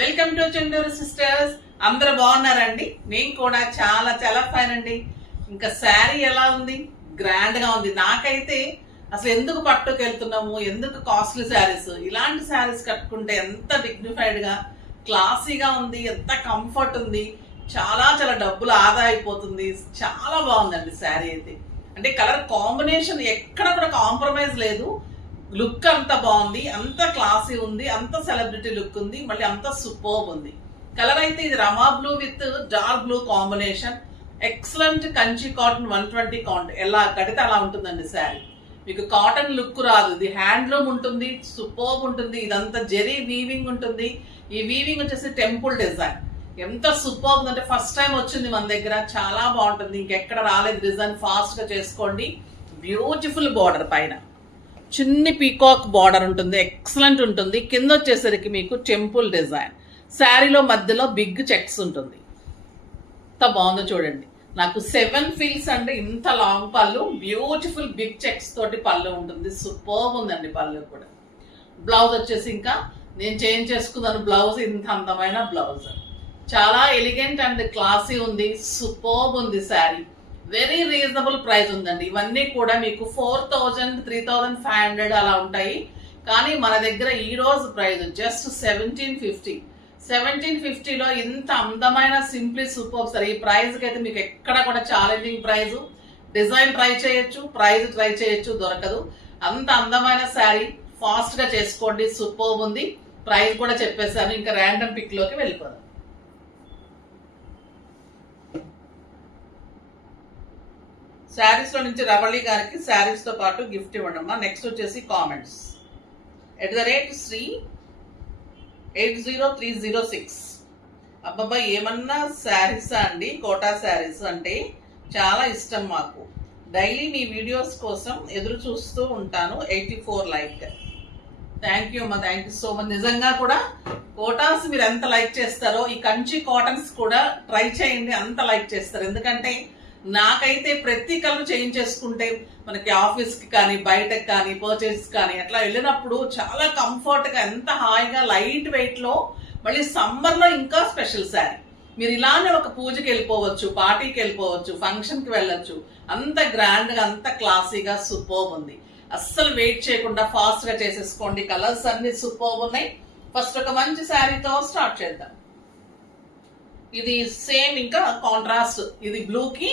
Welcome to Chandur sisters. అందరూ బాగున్నారండి? నేను కూడా చాలా చాలా ఫైన్ అండి. ఇంకా శారీ ఎలా ఉంది? గ్రాండ్ గా ఉంది. నాకైతే అసలు ఎందుకు పట్టుకు వెళ్తున్నాము, ఎందుకు కాస్ట్లీ శారీస్, ఇలాంటి శారీస్ కట్టుకుంటే ఎంత డిగ్నిఫైడ్ గా క్లాసీగా ఉంది, ఎంత కంఫర్ట్ ఉంది, చాలా చాలా డబ్బులు ఆదా అయిపోతుంది. చాలా బాగుందండి శారీ అయితే. అంటే కలర్ కాంబినేషన్ ఎక్కడ కూడా కాంప్రమైజ్ లేదు. లుక్ అంత బాగుంది, అంత క్లాసీ ఉంది, అంత సెలబ్రిటీ లుక్ ఉంది, మళ్ళీ అంత సూపర్బ్ ఉంది. కలర్ అయితే ఇది రమా blue with dark blue combination. Excellent Kanchi cotton 120 count. ఎలా కడితే అలా ఉంటుందండి శారీ. మీకు కాటన్ లుక్ రాదు, ఇది హ్యాండ్లూమ్ ఉంటుంది, సూపర్బ్ ఉంటుంది. ఇదంతా జెరీ వీవింగ్ ఉంటుంది. ఈ వీవింగ్ వచ్చేసి టెంపుల్ డిజైన్. ఎంత సూపర్బ్ ఉందంటే ఫస్ట్ టైం వచ్చింది మన దగ్గర, చాలా బాగుంటుంది. ఇంకెక్కడ రాలేదు డిజైన్. ఫాస్ట్ గా చేసుకోండి. బ్యూటిఫుల్ బార్డర్ పైన చిన్ని పీకాక్ బార్డర్ ఉంటుంది, ఎక్సలెంట్ ఉంటుంది. కింద వచ్చేసరికి మీకు టెంపుల్ డిజైన్. శారీలో మధ్యలో బిగ్ చెక్స్ ఉంటుంది. ఎంత బాగుందో చూడండి. నాకు 7 ఫీల్స్ అంటే ఇంత లాంగ్ పళ్ళు, బ్యూటిఫుల్ బిగ్ చెక్స్ తోటి పళ్ళు ఉంటుంది. సూపర్బ్ ఉందండి పళ్ళు కూడా. బ్లౌజ్ వచ్చేసి ఇంకా నేను చేంజ్ చేసుకున్నాను బ్లౌజ్. ఇంత అందమైన బ్లౌజ్, చాలా ఎలిగెంట్ అండ్ క్లాసీ ఉంది. సూపర్బ్ ఉంది శారీ. వెరీ రీజనబుల్ ప్రైస్ ఉందండి. ఇవన్నీ కూడా మీకు 4000, 3500 అలా ఉంటాయి. కానీ మన దగ్గర ఈ రోజు ప్రైస్ జస్ట్ 1750. 1750లో ఇంత అందమైన సింప్లీ సూపర్ సారీ. ఈ ప్రైస్ కి అయితే మీకు ఎక్కడ కూడా ఛాలెంజింగ్ ప్రైస్. డిజైన్ ట్రై చేయొచ్చు, ప్రైస్ ట్రై చేయొచ్చు, దొరకదు. అంత అందమైన శారీ. ఫాస్ట్ గా చేసుకోండి. సూపర్ ఉంది. ప్రైస్ కూడా చెప్పేశాను. ఇంకా ర్యాండమ్ పిక్ లోకి వెళ్ళిపోదాం. శారీస్ లో నుంచి రవళి గారికి శారీస్ తో పాటు గిఫ్ట్ ఇవ్వండి అమ్మా. నెక్స్ట్ వచ్చేసి కామెంట్స్ @Sri 80306. అబ్బాబా ఏమన్నా శారీస్ అండి, కోటా శారీస్ అంటే చాలా ఇష్టం మాకు. డైలీ మీ వీడియోస్ కోసం ఎదురు చూస్తూ ఉంటాను. 84 లైక్. థ్యాంక్ యూ అమ్మా, థ్యాంక్ యూ సో మచ్. నిజంగా కూడా కోటాస్ మీరు ఎంత లైక్ చేస్తారో ఈ కంచి కాటన్స్ కూడా ట్రై చేయండి, అంత లైక్ చేస్తారు. ఎందుకంటే నాకైతే ప్రతి కలర్ చేంజ్ చేసుకుంటే మనకి ఆఫీస్ కి కానీ బయటకు కానీ పర్చేస్ కానీ అట్లా వెళ్ళినప్పుడు చాలా కంఫర్ట్ గా, ఎంత హాయిగా లైట్ వెయిట్ లో, మళ్ళీ సమ్మర్ లో ఇంకా స్పెషల్ శారీ. మీరు ఇలానే ఒక పూజకి వెళ్ళిపోవచ్చు, పార్టీకి వెళ్ళిపోవచ్చు, ఫంక్షన్ కి వెళ్ళొచ్చు. అంత గ్రాండ్ గా, అంత క్లాసీగా సూపర్బ్ ఉంది. అస్సలు వెయిట్ చేయకుండా ఫాస్ట్ గా చేసేసుకోండి. కలర్స్ అన్ని సూపర్బ్ ఉన్నాయి. ఫస్ట్ ఒక మంచి శారీతో స్టార్ట్ చేద్దాం. ఇది సేమ్ ఇంకా కాంట్రాస్ట్. ఇది బ్లూ కి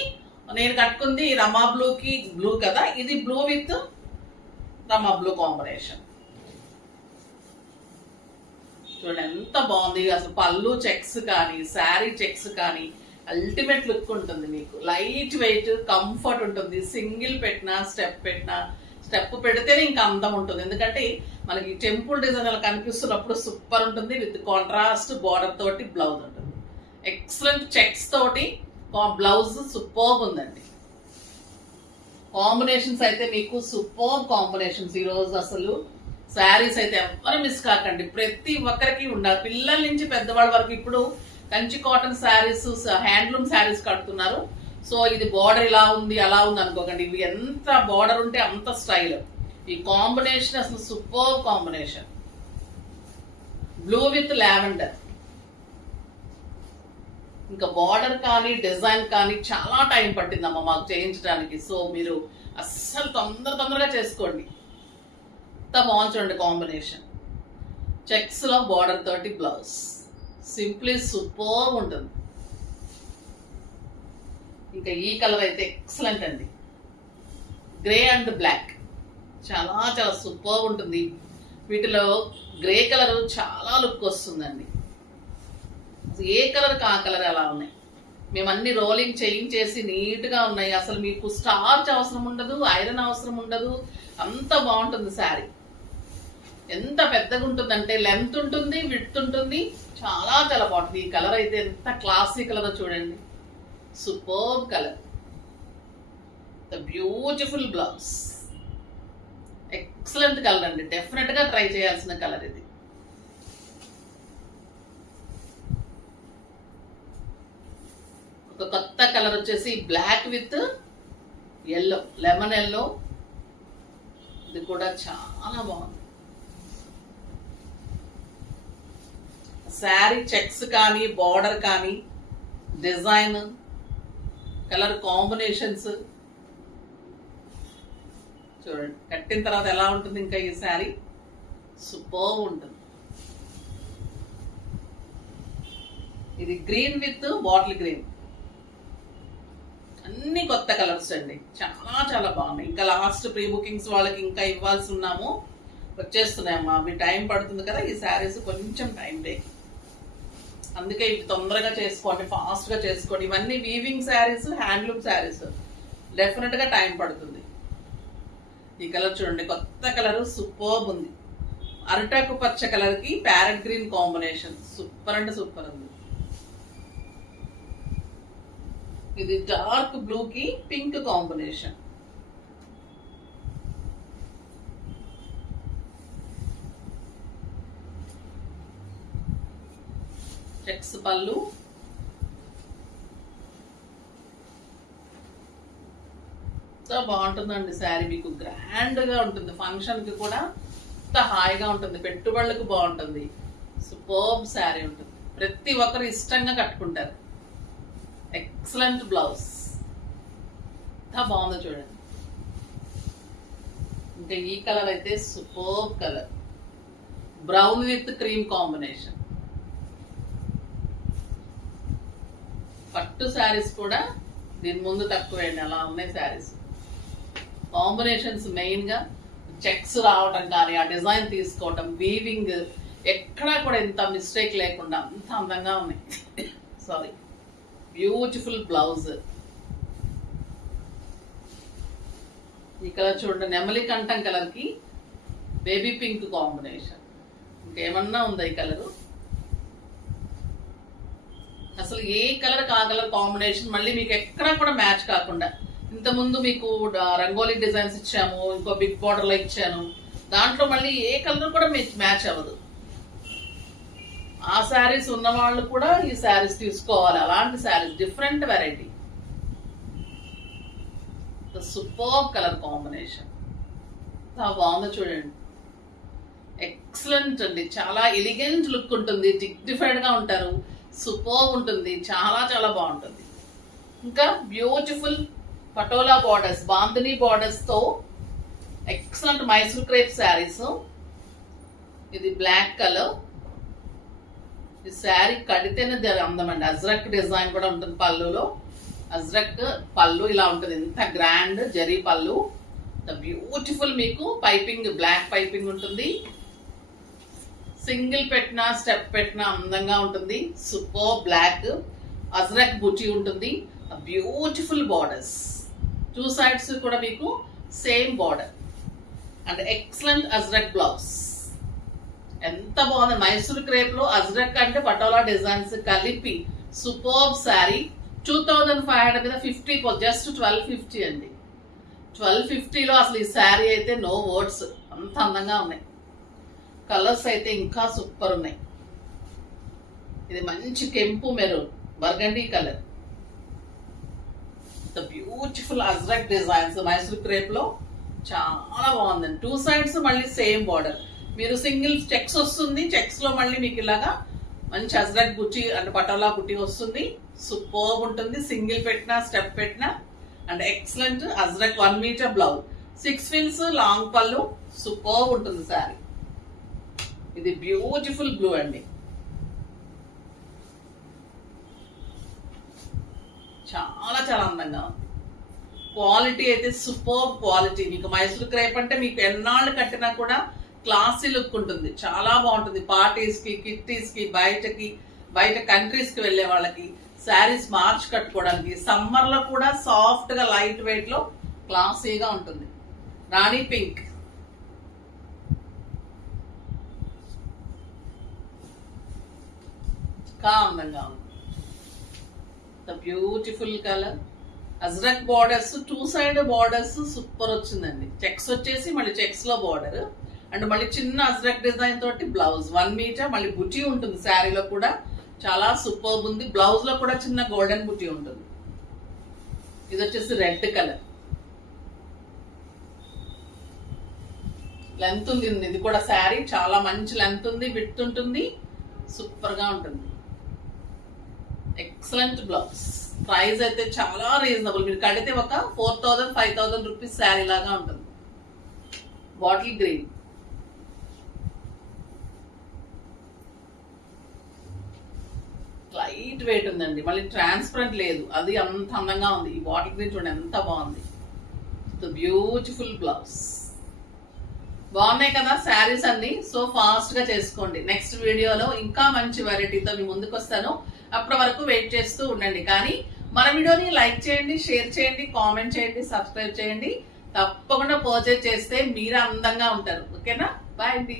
నేను కట్టుకుంది రమా బ్లూ కి బ్లూ కదా, ఇది blue with Rama blue combination. చూడండి ఎంత బాగుంది. అసలు పళ్ళు చెక్స్ కానీ శారీ చెక్స్ కానీ అల్టిమేట్ లుక్ ఉంటుంది. మీకు లైట్ వెయిట్, కంఫర్ట్ ఉంటుంది. సింగిల్ పెట్టినా స్టెప్ పెట్టినా, స్టెప్ పెడితేనే ఇంకా అందం ఉంటుంది. ఎందుకంటే మనకి టెంపుల్ డిజైన్ అలా కనిపిస్తున్నప్పుడు సూపర్ ఉంటుంది. విత్ కాంట్రాస్ట్ బార్డర్ తోటి బ్లౌజ్ ఉంటుంది. ఎక్సలెంట్ చెక్స్ తోటి బ్లౌజ్ సూపర్బ్ ఉందండి. కాంబినేషన్స్ అయితే మీకు సూపర్ కాంబినేషన్స్. ఈ రోజు అసలు శారీస్ అయితే ఎవరు మిస్ కాకండి. ప్రతి ఒక్కరికి ఉండాలి, పిల్లల నుంచి పెద్దవాళ్ళ వరకు. ఇప్పుడు కంచి కాటన్ శారీస్, హ్యాండ్లూమ్ శారీస్ కడుతున్నారు. సో ఇది బార్డర్ ఇలా ఉంది అలా ఉంది అనుకోకండి. ఇవి ఎంత బార్డర్ ఉంటే అంత స్టైల్. ఈ కాంబినేషన్ అసలు super combination. Blue with lavender. ఇంకా బార్డర్ కానీ డిజైన్ కానీ చాలా టైం పట్టిందమ్మా మాకు చేయించడానికి. సో మీరు అస్సలు తొందరగా చేసుకోండి. ఎంత బాగుంది చూడండి కాంబినేషన్. చెక్స్ లో బార్డర్ తోటి బ్లౌజ్. సింప్లీ సూపర్ ఉంటుంది. ఇంకా ఈ కలర్ అయితే ఎక్సలెంట్ అండి. గ్రే అండ్ బ్లాక్ చాలా చాలా సూపర్ ఉంటుంది. వీటిలో గ్రే కలర్ చాలా లుక్ వస్తుందండి. ఏ కలర్ కా కలర్ అలా ఉన్నాయి. మేము అన్ని రోలింగ్ చేయించేసి నీట్ గా ఉన్నాయి. అసలు మీకు స్టార్చ్ అవసరం ఉండదు, ఐరన్ అవసరం ఉండదు. అంత బాగుంటుంది శారీ. ఎంత పెద్దగా ఉంటుందంటే లెంత్ ఉంటుంది, విడ్త్ ఉంటుంది. చాలా చాలా బాగుంటుంది. ఈ కలర్ అయితే ఎంత క్లాసీ కలర్ చూడండి. Superb colour. The beautiful blouse. Excellent colour అండి. డెఫినెట్ గా ట్రై చేయాల్సిన కలర్ ఇది. ఒక కొత్త కలర్ వచ్చేసి black with yellow, lemon yellow. ఇది కూడా చాలా బాగుంది. శారీ చెక్స్ కానీ బార్డర్ కానీ డిజైన్ కలర్ కాంబినేషన్స్ చూడండి. కట్టిన తర్వాత ఎలా ఉంటుంది ఇంకా ఈ శారీ సూపర్ ఉంటుంది. ఇది గ్రీన్ విత్ బాటిల్ గ్రీన్, అన్ని కొత్త కలర్స్ అండి, చాలా చాలా బాగున్నాయి. ఇంకా లాస్ట్ ప్రీ బుకింగ్స్ వాళ్ళకి ఇంకా ఇవ్వాల్సి ఉన్నాము, వచ్చేస్తున్నాయమ్మా. అవి టైం పడుతుంది కదా, ఈ శారీస్ కొంచెం టైం టేక్, అందుకే ఇవి తొందరగా చేసుకోండి, ఫాస్ట్ గా చేసుకోండి. ఇవన్నీ weaving saris, handloom saris, definite గా టైం పడుతుంది. ఈ కలర్ చూడండి, కొత్త కలర్ సూపర్ ఉంది. అరటాకు పచ్చ కలర్ కి ప్యారెట్ గ్రీన్ కాంబినేషన్ సూపర్ అంటే సూపర్ ఉంది. ఇది డార్క్ బ్లూ కి పింక్ కాంబినేషన్. చెక్స్ పళ్ళు, బాగుంటుందండి శారీ. మీకు గ్రాండ్ గా ఉంటుంది, ఫంక్షన్ కి కూడా ఎంత హాయిగా ఉంటుంది, పెట్టుబడులకు బాగుంటుంది. సూపర్బ్ శారీ ఉంటుంది, ప్రతి ఒక్కరు ఇష్టంగా కట్టుకుంటారు. ఎక్సలెంట్ బ్లౌజ్, ఎంత బాగుందో చూడండి. ఇంకా ఈ కలర్ అయితే superb colour, brown with cream combination. పట్టు శారీస్ కూడా దీని ముందు తక్కువేండి, అలా ఉన్నాయి శారీస్. కాంబినేషన్స్ మెయిన్ గా చెక్స్ రావటం కానీ, ఆ డిజైన్ తీసుకోవటం, వీవింగ్ ఎక్కడా కూడా ఇంత మిస్టేక్ లేకుండా అంత అందంగా ఉన్నాయి. Sorry, beautiful blouse. ఈ కలర్ చూడండి, నెమలి కంఠం కలర్ కి బేబీ పింక్ కాంబినేషన్. ఇంకేమన్నా ఉందా ఈ కలరు? అసలు ఏ కలర్ కా కలర్ కాంబినేషన్ మళ్ళీ మీకు ఎక్కడా కూడా మ్యాచ్ కాకుండా. ఇంతకుముందు మీకు రంగోలీ డిజైన్స్ ఇచ్చాము, ఇంకో బిగ్ బార్డర్ లో ఇచ్చాను, దాంట్లో మళ్ళీ ఏ కలర్ కూడా మీకు మ్యాచ్ అవ్వదు. ఆ శారీస్ ఉన్న వాళ్ళు కూడా ఈ శారీస్ తీసుకోవాలి, అలాంటి saris, different variety. Super colour combination, బాగుందో చూడండి. ఎక్సలెంట్ అండి, చాలా ఎలిగెంట్ లుక్ ఉంటుంది, డిగ్నిఫైడ్ గా ఉంటారు, సూపర్ ఉంటుంది, చాలా చాలా బాగుంటుంది. ఇంకా beautiful patola borders, bandhani borders తో ఎక్సలెంట్ మైసూర్ క్రేప్ శారీస్. ఇది బ్లాక్ కలర్. ఈ శారీ కడితేనే అందమండి. అజ్రక్ డిజైన్ కూడా ఉంటుంది పళ్ళులో, అజ్రక్ పళ్ళు ఇలా ఉంటుంది, ఎంత గ్రాండ్ జరీ పళ్ళు, బ్యూటిఫుల్. మీకు పైపింగ్, బ్లాక్ పైపింగ్ ఉంటుంది, సింగిల్ పెట్టినా స్టెప్ పెట్టినా అందంగా ఉంటుంది. సూపర్ బ్లాక్ అజ్రక్ బుటీ ఉంటుంది, బ్యూటిఫుల్ బార్డర్స్, టూ సైడ్స్ కూడా మీకు same border and excellent Ajrakh blouse. ఎంత బాగుంది, మైసూర్ క్రేప్ లో అజ్రక్ అంటే పటోలా డిజైన్స్ కలిపి సూపర్ శారీ. 2500 మీద 50, జస్ట్ 1250 అండి. 1250లో అసలు ఈ శారీ అయితే నో వర్డ్స్, అంత అందంగా ఉన్నాయి. కలర్స్ అయితే ఇంకా సూపర్ ఉన్నాయి. ఇది మంచి కెంపు maroon, burgundy colour, beautiful Ajrakh designs Mysore crepe లో చాలా బాగుందండి. టూ సైడ్స్ మళ్ళీ సేమ్ బార్డర్, మీరు సింగిల్ చెక్స్ వస్తుంది, చెక్స్ లో మళ్ళీ మీకు ఇలాగా మంచి అజ్రక్ బుట్టి అంటే పటోలా బుట్టి వస్తుంది, సూపర్ ఉంటుంది. సింగిల్ పెట్టినా స్టెప్ పెట్టినా and excellent Ajrakh 1 metre blouse, 6 ఫిల్స్ లాంగ్ పళ్ళు, సూపర్ ఉంటుంది శారీ. ఇది బ్యూటిఫుల్ బ్లూ అండి, చాలా చాలా అందంగా ఉంది. క్వాలిటీ అయితే సూపర్ క్వాలిటీ. మీకు మైసూర్ క్రేప్ అంటే మీకు ఎన్నాళ్ళు కట్టినా కూడా క్లాసీ లుక్ ఉంటుంది, చాలా బాగుంటుంది. పార్టీస్ కి, కిట్టీస్ కి, బయట కంట్రీస్ కి వెళ్లే వాళ్ళకి శారీస్ మార్చి కట్టుకోవడానికి, సమ్మర్ లో కూడా సాఫ్ట్ గా లైట్ వెయిట్ లో క్లాసీగా ఉంటుంది. రాణి పింక్, అందంగా ఉంది, beautiful colour. Ajrakh borders, two side borders super వచ్చిందండి. చెక్స్ వచ్చేసి మళ్ళీ చెక్స్ లో బార్డర్ అండ్ మళ్ళీ చిన్న అజ్రక్ డిజైన్ తోటి బ్లౌజ్ 1 మీటర్, మళ్ళీ బుటీ ఉంటుంది శారీలో కూడా, చాలా సూపర్ ఉంది. బ్లౌజ్ లో కూడా చిన్న గోల్డెన్ బుటీ ఉంటుంది. ఇది వచ్చేసి రెడ్ కలర్, లెంత్ ఉంది, ఇది కూడా శారీ చాలా మంచి లెంత్ ఉంది, విడ్త్ ఉంటుంది, సూపర్ గా ఉంటుంది. Excellent blouse. ప్రైస్ అయితే చాలా రీజనబుల్. మీరు కడితే ఒక 4000 5000 రూపీస్ శారీ లాగా ఉంటుంది. బాటిల్ గ్రీన్, లైట్ వెయిట్ ఉందండి, మళ్ళీ ట్రాన్స్పరెంట్ లేదు, అది అంత అందంగా ఉంది. ఈ బాటిల్ గ్రీన్ చూడండి ఎంత బాగుంది. Beautiful blouse. బాగున్నాయి కదా శారీస్ అన్ని. సో ఫాస్ట్ గా చేసుకోండి. నెక్స్ట్ వీడియోలో ఇంకా మంచి వెరైటీతో మీ ముందుకు వస్తాను. అప్పటి వరకు వెయిట్ చేస్తూ ఉండండి. కానీ మన వీడియోని లైక్ చేయండి, షేర్ చేయండి, కామెంట్ చేయండి, సబ్స్క్రైబ్ చేయండి. తప్పకుండా పర్చేజ్ చేస్తే మీరు అందంగా ఉంటారు. ఓకేనా? బాయ్ అండి.